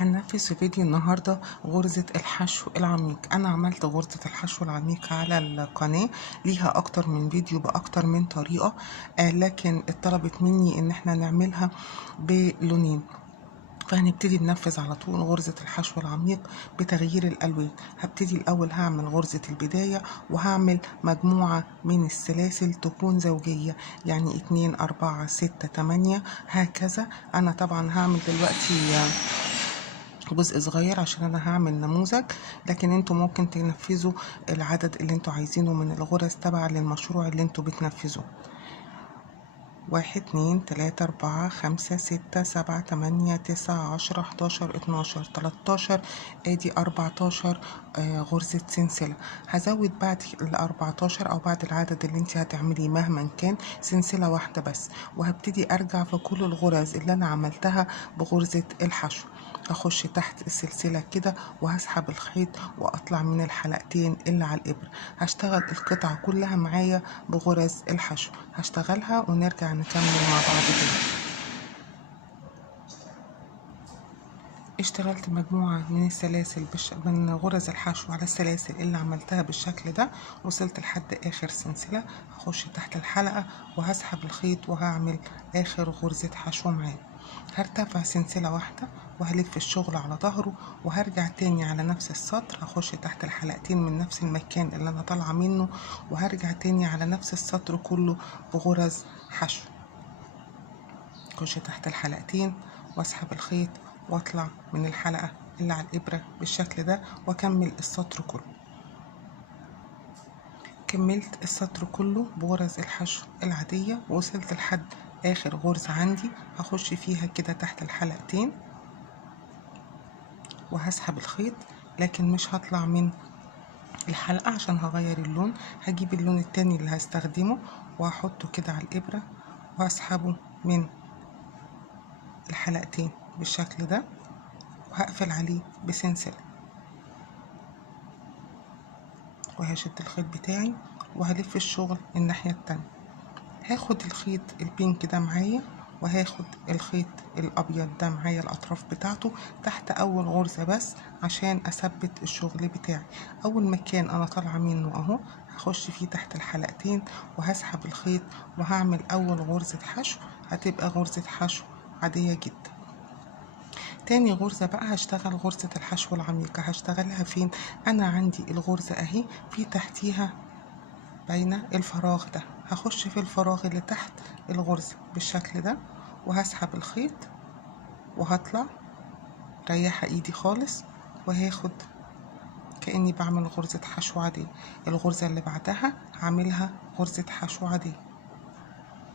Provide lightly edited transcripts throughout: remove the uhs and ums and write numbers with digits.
هننفذ في فيديو النهاردة غرزة الحشو العميق. أنا عملت غرزة الحشو العميق على القناة، ليها أكتر من فيديو بأكتر من طريقة، لكن اتطلبت مني إن احنا نعملها بلونين. فهنبتدي ننفذ على طول غرزة الحشو العميق بتغيير الألوان. هبتدي الأول هعمل غرزة البداية، وهعمل مجموعة من السلاسل تكون زوجية، يعني 2 4 6 8 هكذا. أنا طبعا هعمل دلوقتي جزء صغير عشان انا هعمل نموذج، لكن انتوا ممكن تنفذوا العدد اللي انتوا عايزينه من الغرز تبع للمشروع اللي انتوا بتنفذوه. 1 2 3 4 5 6 7 8 9 10 11 12 13 ادي 14 غرزة سلسلة. هزود بعد ال 14 او بعد العدد اللي انت هتعمليه مهما كان سلسلة واحدة بس، وهبتدي ارجع في كل الغرز اللي انا عملتها بغرزة الحشو. هخش تحت السلسلة كده وهسحب الخيط واطلع من الحلقتين اللي على الابرة. هشتغل القطعة كلها معايا بغرز الحشو، هشتغلها ونرجع نكمل مع بعض تاني. اشتغلت مجموعة من السلاسل من غرز الحشو على السلاسل اللي عملتها بالشكل ده، وصلت لحد اخر سلسلة. هخش تحت الحلقة وهسحب الخيط وهعمل اخر غرزة حشو معاه. هرتفع سلسلة واحدة وهلف الشغل على ظهره، وهرجع تاني على نفس السطر. هخش تحت الحلقتين من نفس المكان اللي انا طالعة منه، وهرجع تاني على نفس السطر كله بغرز حشو. اخش تحت الحلقتين واسحب الخيط واطلع من الحلقة اللي على الابرة بالشكل ده، واكمل السطر كله. كملت السطر كله بغرز الحشو العادية، ووصلت لحد اخر غرزة عندي. هخش فيها كده تحت الحلقتين وهسحب الخيط، لكن مش هطلع من الحلقة عشان هغير اللون. هجيب اللون التاني اللي هستخدمه وهحطه كده على الابرة وهسحبه من الحلقتين بالشكل ده، وهقفل عليه بسلسلة، وهشد الخيط بتاعي وهلف الشغل الناحية التانية. هاخد الخيط البينك ده معايا، وهاخد الخيط الابيض ده معايا الاطراف بتاعته تحت اول غرزة بس عشان اثبت الشغل بتاعي. اول مكان انا طالعة منه اهو هخش فيه تحت الحلقتين وهسحب الخيط وهعمل اول غرزة حشو، هتبقى غرزة حشو عادية جدا. تاني غرزة بقى هشتغل غرزة الحشو العميقة. هشتغلها فين؟ انا عندي الغرزة اهي في تحتيها باينة الفراغ ده، هخش في الفراغ اللي تحت الغرزة بالشكل ده وهسحب الخيط وهطلع ريحة ايدي خالص، وهاخد كأني بعمل غرزة حشو عادية. الغرزة اللي بعدها هعملها غرزة حشو عادية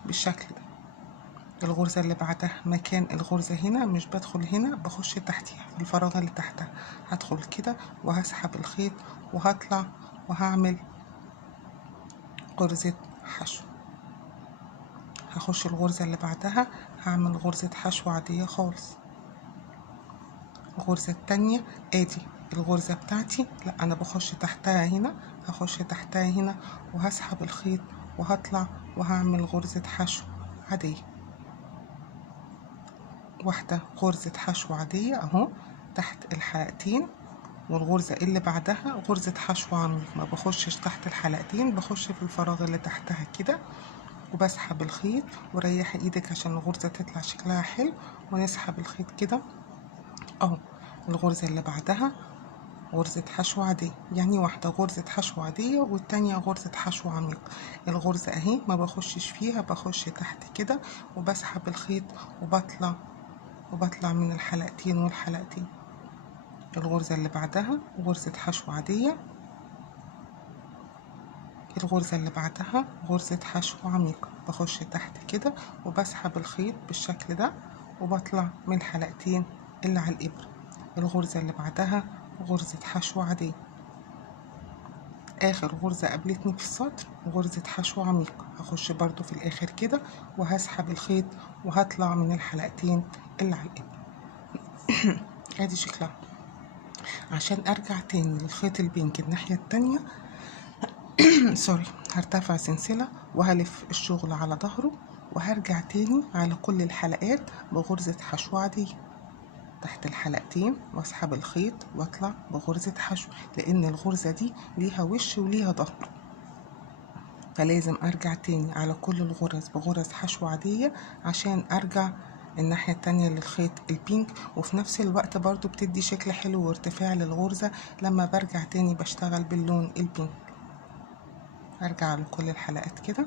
بالشكل ده. الغرزة اللي بعدها مكان الغرزة هنا مش بدخل هنا، بخش تحتيها في الفراغ اللي تحتها. هدخل كده وهسحب الخيط وهطلع وهعمل غرزة حشو. هخش الغرزة اللي بعدها هعمل غرزة حشو عادية خالص. الغرزة التانية ادي الغرزة بتاعتي، لا انا بخش تحتها هنا، هخش تحتها هنا وهسحب الخيط وهطلع وهعمل غرزة حشو عادية. واحدة غرزة حشو عادية اهو تحت الحلقتين، والغرزة اللي بعدها غرزة حشو عميق. ما بخشش تحت الحلقتين، بخش في الفراغ اللي تحتها كده وبسحب الخيط. وريحي ايدك عشان الغرزة تطلع شكلها حلو، ونسحب الخيط كده اهو. الغرزة اللي بعدها غرزة حشو عادية، يعني واحدة غرزة حشو عادية والتانية غرزة حشو عميق. الغرزة اهي ما بخشش فيها، بخش تحت كده وبسحب الخيط وبطلع من الحلقتين والحلقتين. الغرزة اللي بعدها غرزة حشو عادية، الغرزة اللي بعدها غرزة حشو عميق، بخش تحت كده وبسحب الخيط بالشكل ده وبطلع من الحلقتين اللي على الإبرة. الغرزة اللي بعدها غرزة حشو عادية. آخر غرزة قابلتني في السطر غرزة حشو عميق، هخش برضو في الآخر كده وهسحب الخيط وهطلع من الحلقتين اللي على الإبرة. ادي شكلها. عشان ارجع تاني للخيط البينك الناحية التانية سوري، هرتفع سلسلة وهلف الشغل على ظهره، وهرجع تاني على كل الحلقات بغرزة حشو عادية تحت الحلقتين واسحب الخيط واطلع بغرزة حشو، لان الغرزة دي ليها وش وليها ظهر، فلازم ارجع تاني على كل الغرز بغرز حشو عادية عشان ارجع الناحية التانية للخيط البينك، وفي نفس الوقت برضو بتدي شكل حلو وارتفاع للغرزة لما برجع تاني بشتغل باللون البينك. ارجع على كل الحلقات كده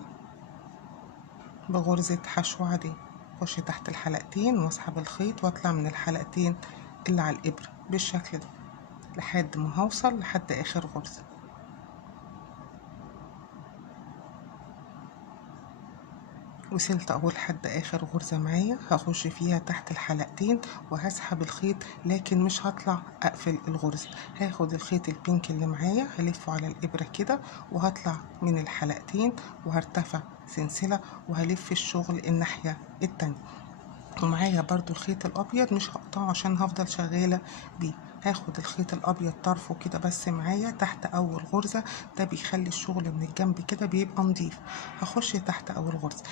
بغرزة حشو عادية، اخش تحت الحلقتين واسحب الخيط واطلع من الحلقتين اللي على الابرة بالشكل ده لحد ما هوصل لحد اخر غرزة. وصلت اهو لحد اخر غرزة معايا، هخش فيها تحت الحلقتين وهسحب الخيط، لكن مش هطلع اقفل الغرزة، هاخد الخيط البينك اللي معايا هلفه على الابرة كده وهطلع من الحلقتين وهرتفع سلسلة وهلف الشغل الناحية التانية. ومعايا برضو الخيط الابيض مش هقطعه عشان هفضل شغالة بيه، هاخد الخيط الابيض طرفه كده بس معايا تحت اول غرزة، ده بيخلي الشغل من الجنب كده بيبقى نضيف. هخش تحت اول غرزة،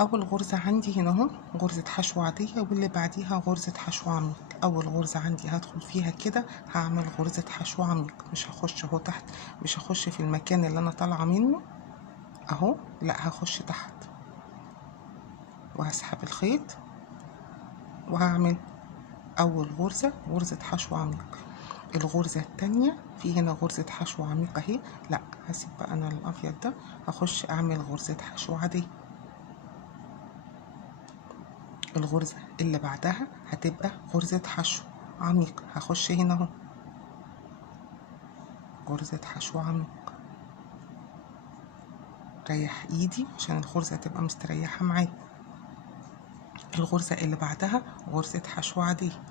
اول غرزة عندي هنا اهو غرزة حشو عادية واللي بعديها غرزة حشو عميق. اول غرزة عندي هدخل فيها كده هعمل غرزة حشو عميق، مش هخش اهو تحت، مش هخش في المكان اللي انا طالعة منه اهو، لا هخش تحت وهسحب الخيط وهعمل اول غرزة غرزة حشو عميق. الغرزة التانية في هنا غرزة حشو عميق اهي، لا هسيب بقى انا الابيض ده، هخش اعمل غرزة حشو عادية. الغرزة اللي بعدها هتبقى غرزة حشو عميق، هخش هنا اهو غرزة حشو عميق، ريح ايدي عشان الغرزة تبقى مستريحة معايا. الغرزة اللي بعدها غرزة حشو عادية.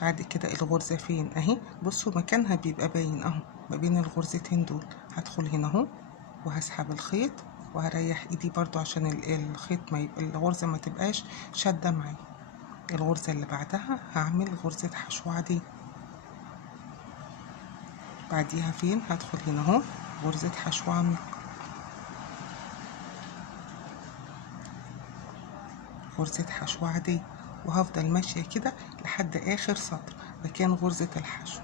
بعد كده الغرزة فين اهي، بصوا مكانها بيبقى باين اهو ما بين الغرزتين دول، هدخل هنا اهو وهسحب الخيط وهريح ايدي برضو عشان الخيط ما يبقى الغرزة ما تبقاش شادة معايا. الغرزة اللي بعدها هعمل غرزة حشو عادية. بعديها فين هدخل هنا اهو غرزة حشو عميق، غرزة حشو عادية، وهفضل ماشية كده لحد اخر سطر. مكان غرزة الحشو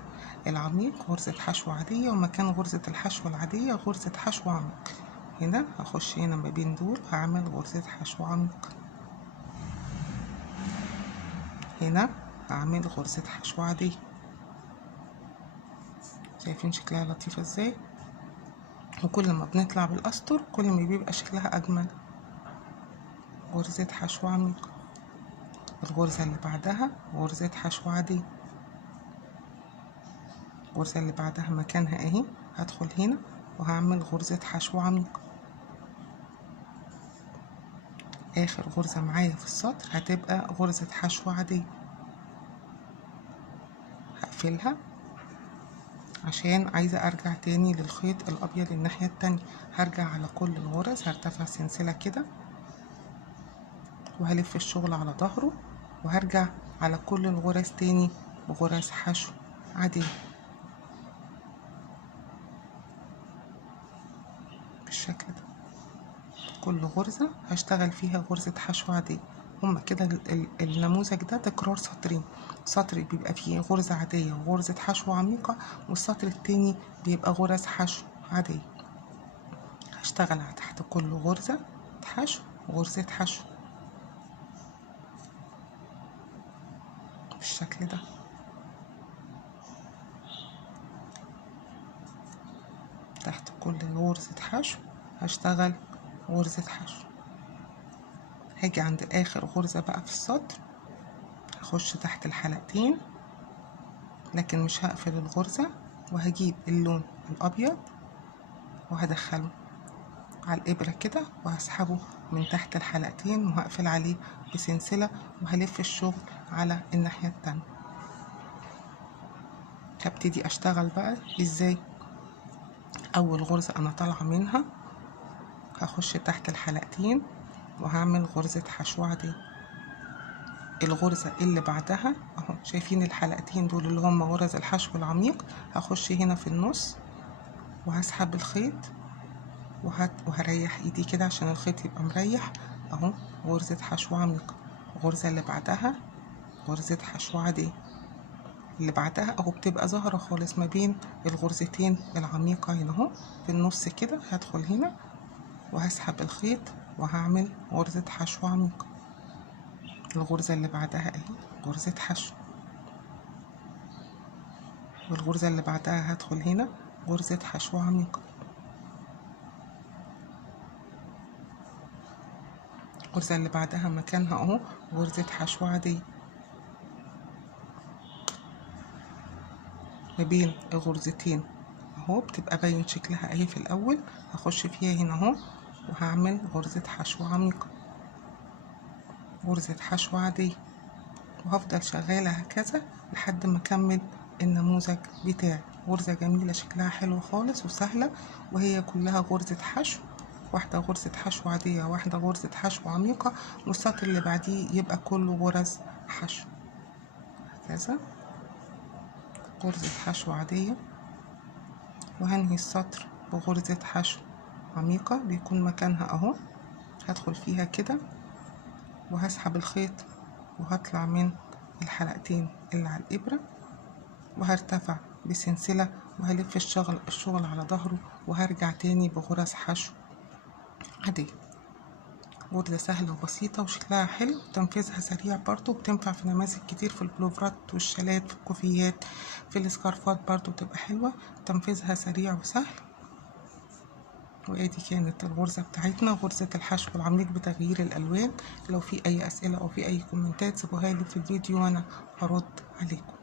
العميق غرزة حشو عادية، ومكان غرزة الحشو العادية غرزة حشو عميق. هنا هخش هنا ما بين دول هعمل غرزة حشو عميق، هنا هعمل غرزة حشو عادية. شايفين شكلها لطيفة ازاي؟ وكل ما بنطلع بالاسطر كل ما بيبقى شكلها اجمل. غرزة حشو عميق. الغرزة اللي بعدها غرزة حشو عادية. الغرزة اللي بعدها مكانها اهي، هدخل هنا وهعمل غرزة حشو عميق. اخر غرزة معايا في السطر هتبقى غرزة حشو عادية، هقفلها عشان عايزة ارجع تاني للخيط الابيض الناحية التانية. هرجع على كل الغرز، هرتفع سلسلة كده وهلف الشغل على ظهره، وهرجع على كل الغرز تاني بغرز حشو عادية بالشكل ده. كل غرزة هشتغل فيها غرزة حشو عادية. هما كده النموذج ده تكرار سطرين، سطر بيبقى فيه غرزة عادية وغرزة حشو عميقة، والسطر التاني بيبقى غرز حشو عادية. هشتغل على تحت كل غرزة حشو وغرزة حشو بالشكل ده. تحت كل غرزة حشو هشتغل غرزة حشو. هاجي عند اخر غرزة بقى في السطر، هخش تحت الحلقتين لكن مش هقفل الغرزة، وهجيب اللون الابيض وهدخله على الابرة كده وهسحبه من تحت الحلقتين وهقفل عليه بسلسلة وهلف الشغل على الناحية التانية. هبتدي اشتغل بقى ازاي. اول غرزة انا طالعة منها هخش تحت الحلقتين وهعمل غرزة حشو عادية. الغرزة اللي بعدها اهو شايفين الحلقتين دول اللي هم غرز الحشو العميق، هخش هنا في النص وهسحب الخيط وهريح ايدي كده عشان الخيط يبقى مريح اهو، غرزة حشو عميق الغرزة اللي بعدها غرزة حشو عادية، اللي بعدها اهو بتبقى ظاهرة خالص ما بين الغرزتين العميقين اهو في النص كده. هدخل هنا وهسحب الخيط وهعمل غرزة حشو عميقة. الغرزة اللي بعدها اهي غرزة حشو، والغرزة اللي بعدها هدخل هنا غرزة حشو عميقة. الغرزة اللي بعدها مكانها اهو غرزة حشو عادية. ما بين الغرزتين اهو بتبقى باين شكلها اهي في الاول، هخش فيها هنا اهو وهعمل غرزة حشو عميقة، غرزة حشو عادية، وهفضل شغالة هكذا لحد ما اكمل النموذج بتاعي. غرزة جميلة شكلها حلو خالص وسهلة، وهي كلها غرزة حشو، واحدة غرزة حشو عادية، واحدة غرزة حشو عميقة، والسطر اللي بعديه يبقى كله غرز حشو هكذا. غرزة حشو عادية وهنهي السطر بغرزة حشو عميقة بيكون مكانها اهو. هدخل فيها كده وهسحب الخيط وهطلع من الحلقتين اللي على الإبرة، وهرتفع بسلسلة وهلف الشغل على ظهره، وهرجع تاني بغرز حشو عادية. غرزة سهلة وبسيطة وشكلها حلو، تنفيذها سريع برضو، بتنفع في نماذج كتير، في البلوفرات والشالات، في الكوفيات، في السكارفات برضو بتبقى حلوة، تنفيذها سريع وسهل. وادي كانت الغرزة بتاعتنا، غرزة الحشو العميق بتغيير الألوان. لو في أي أسئلة أو في أي كومنتات سيبوها لي في الفيديو وأنا هرد عليكم.